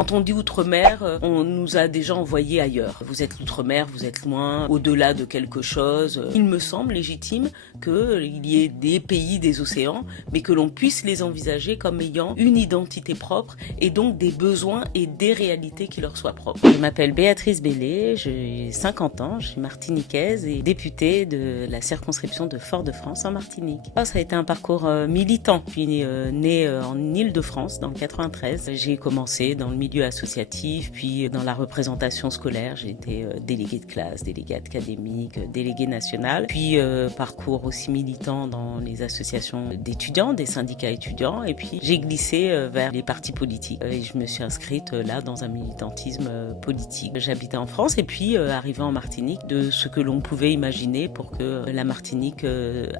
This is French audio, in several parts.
Quand on dit outre-mer, on nous a déjà envoyés ailleurs. Vous êtes l'outre-mer, vous êtes loin, au-delà de quelque chose. Il me semble légitime qu'il y ait des pays des océans, mais que l'on puisse les envisager comme ayant une identité propre et donc des besoins et des réalités qui leur soient propres. Je m'appelle Béatrice Bellé, j'ai 50 ans, je suis martiniquaise et députée de la circonscription de Fort-de-France en Martinique. Ça a été un parcours militant. Je suis née en Île-de-France dans le 93. J'ai commencé dans le milieu associatif, puis dans la représentation scolaire. J'ai été déléguée de classe, déléguée académique, déléguée nationale, puis parcours aussi militant dans les associations d'étudiants, des syndicats étudiants, et puis j'ai glissé vers les partis politiques et je me suis inscrite là dans un militantisme politique. J'habitais en France et puis arrivée en Martinique de ce que l'on pouvait imaginer pour que la Martinique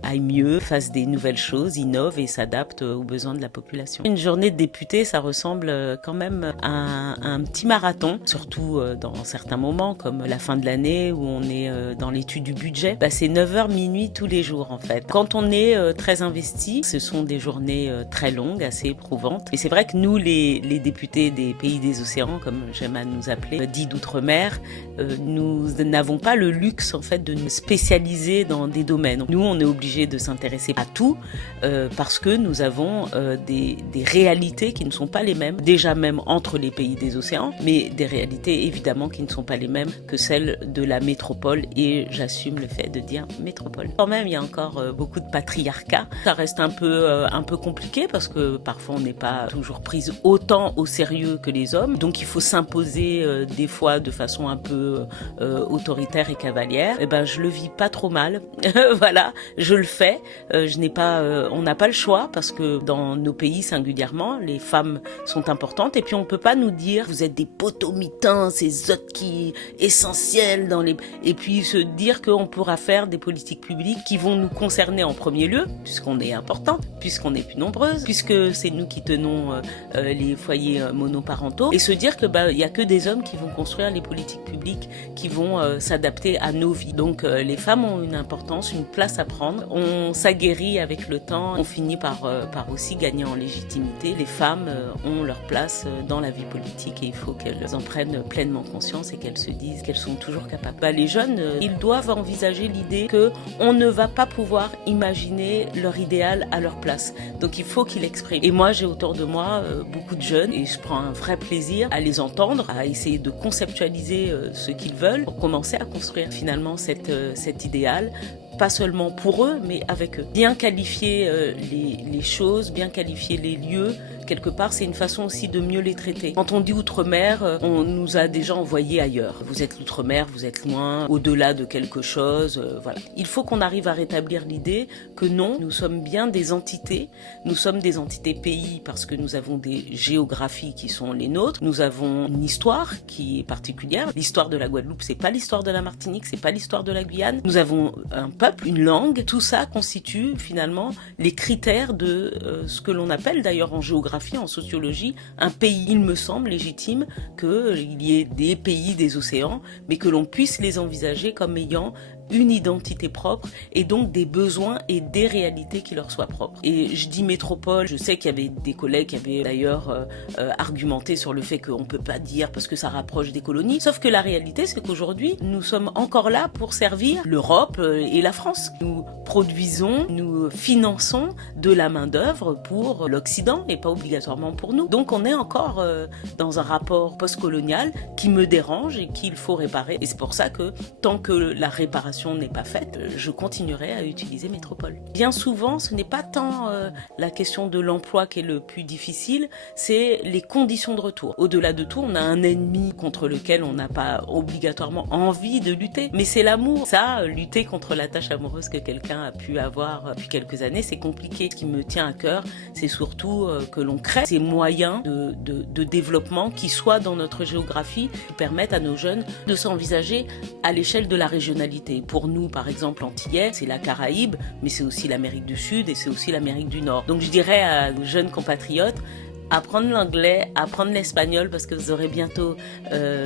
aille mieux, fasse des nouvelles choses, innove et s'adapte aux besoins de la population. Une journée de député, ça ressemble quand même à un petit marathon, surtout dans certains moments comme la fin de l'année où on est dans l'étude du budget. C'est 9h minuit tous les jours en fait. Quand on est très investi, ce sont des journées très longues, assez éprouvantes. Et c'est vrai que nous, les députés des pays des océans, comme j'aime à nous appeler, dits d'outre-mer, nous n'avons pas le luxe en fait de nous spécialiser dans des domaines. Nous, on est obligés de s'intéresser à tout parce que nous avons des réalités qui ne sont pas les mêmes, déjà même entre les pays des océans, mais des réalités évidemment qui ne sont pas les mêmes que celles de la métropole, et j'assume le fait de dire métropole. Quand même, il y a encore beaucoup de patriarcat. Ça reste un peu compliqué parce que parfois on n'est pas toujours prise autant au sérieux que les hommes, donc il faut s'imposer des fois de façon un peu autoritaire et cavalière. Et je le vis pas trop mal. Voilà, je le fais. On n'a pas le choix parce que dans nos pays singulièrement, les femmes sont importantes et puis on peut pas nous dire vous êtes des potomitans, ces autres qui essentiels dans les... Et puis se dire qu'on pourra faire des politiques publiques qui vont nous concerner en premier lieu, puisqu'on est importante, puisqu'on est plus nombreuses, puisque c'est nous qui tenons les foyers monoparentaux, et se dire que il y a que des hommes qui vont construire les politiques publiques qui vont s'adapter à nos vies. Donc les femmes ont une importance, une place à prendre. On s'aguerrit avec le temps, on finit par aussi gagner en légitimité. Les femmes ont leur place dans la vie politique et il faut qu'elles en prennent pleinement conscience et qu'elles se disent qu'elles sont toujours capables. Les jeunes, ils doivent envisager l'idée qu'on ne va pas pouvoir imaginer leur idéal à leur place. Donc il faut qu'ils l'expriment. Et moi, j'ai autour de moi beaucoup de jeunes et je prends un vrai plaisir à les entendre, à essayer de conceptualiser ce qu'ils veulent pour commencer à construire finalement cet idéal. Pas seulement pour eux, mais avec eux. Bien qualifier les choses, bien qualifier les lieux, quelque part, c'est une façon aussi de mieux les traiter. Quand on dit outre-mer, on nous a déjà envoyés ailleurs. Vous êtes l'outre-mer, vous êtes loin, au-delà de quelque chose, voilà. Il faut qu'on arrive à rétablir l'idée que non, nous sommes bien des entités. Nous sommes des entités pays parce que nous avons des géographies qui sont les nôtres. Nous avons une histoire qui est particulière. L'histoire de la Guadeloupe, c'est pas l'histoire de la Martinique, c'est pas l'histoire de la Guyane. Nous avons un peuple, une langue. Tout ça constitue finalement les critères de ce que l'on appelle d'ailleurs en géographie, en sociologie, un pays. Il me semble légitime qu'il y ait des pays des océans, mais que l'on puisse les envisager comme ayant une identité propre et donc des besoins et des réalités qui leur soient propres. Et je dis métropole, je sais qu'il y avait des collègues qui avaient d'ailleurs argumenté sur le fait qu'on peut pas dire parce que ça rapproche des colonies, sauf que la réalité c'est qu'aujourd'hui nous sommes encore là pour servir l'Europe et la France. Nous produisons, nous finançons de la main d'œuvre pour l'Occident et pas obligatoirement pour nous. Donc on est encore dans un rapport postcolonial qui me dérange et qu'il faut réparer. Et c'est pour ça que tant que la réparation n'est pas faite, je continuerai à utiliser métropole. Bien souvent, ce n'est pas tant la question de l'emploi qui est le plus difficile, c'est les conditions de retour. Au-delà de tout, on a un ennemi contre lequel on n'a pas obligatoirement envie de lutter, mais c'est l'amour. Ça, lutter contre la tâche amoureuse que quelqu'un a pu avoir depuis quelques années, c'est compliqué. Ce qui me tient à cœur, c'est surtout que l'on crée ces moyens de développement qui soient dans notre géographie, qui permettent à nos jeunes de s'envisager à l'échelle de la régionalité. Pour nous, par exemple, antillais, c'est la Caraïbe, mais c'est aussi l'Amérique du Sud et c'est aussi l'Amérique du Nord. Donc je dirais à nos jeunes compatriotes, apprendre l'anglais, apprendre l'espagnol parce que vous aurez bientôt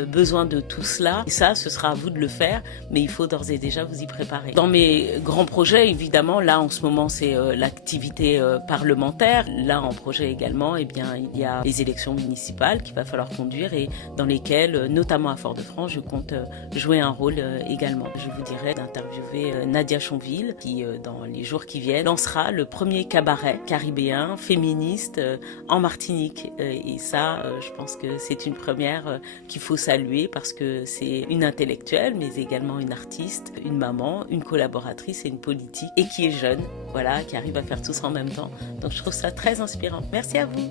besoin de tout cela. Et ça, ce sera à vous de le faire, mais il faut d'ores et déjà vous y préparer. Dans mes grands projets, évidemment, là en ce moment c'est l'activité parlementaire. Là en projet également, eh bien, il y a les élections municipales qu'il va falloir conduire et dans lesquelles, notamment à Fort-de-France, je compte jouer un rôle également. Je vous dirais d'interviewer Nadia Chonville qui, dans les jours qui viennent, lancera le premier cabaret caribéen féministe en Martinique. Et ça, je pense que c'est une première qu'il faut saluer parce que c'est une intellectuelle, mais également une artiste, une maman, une collaboratrice et une politique, et qui est jeune, voilà, qui arrive à faire tout ça en même temps. Donc je trouve ça très inspirant. Merci à vous.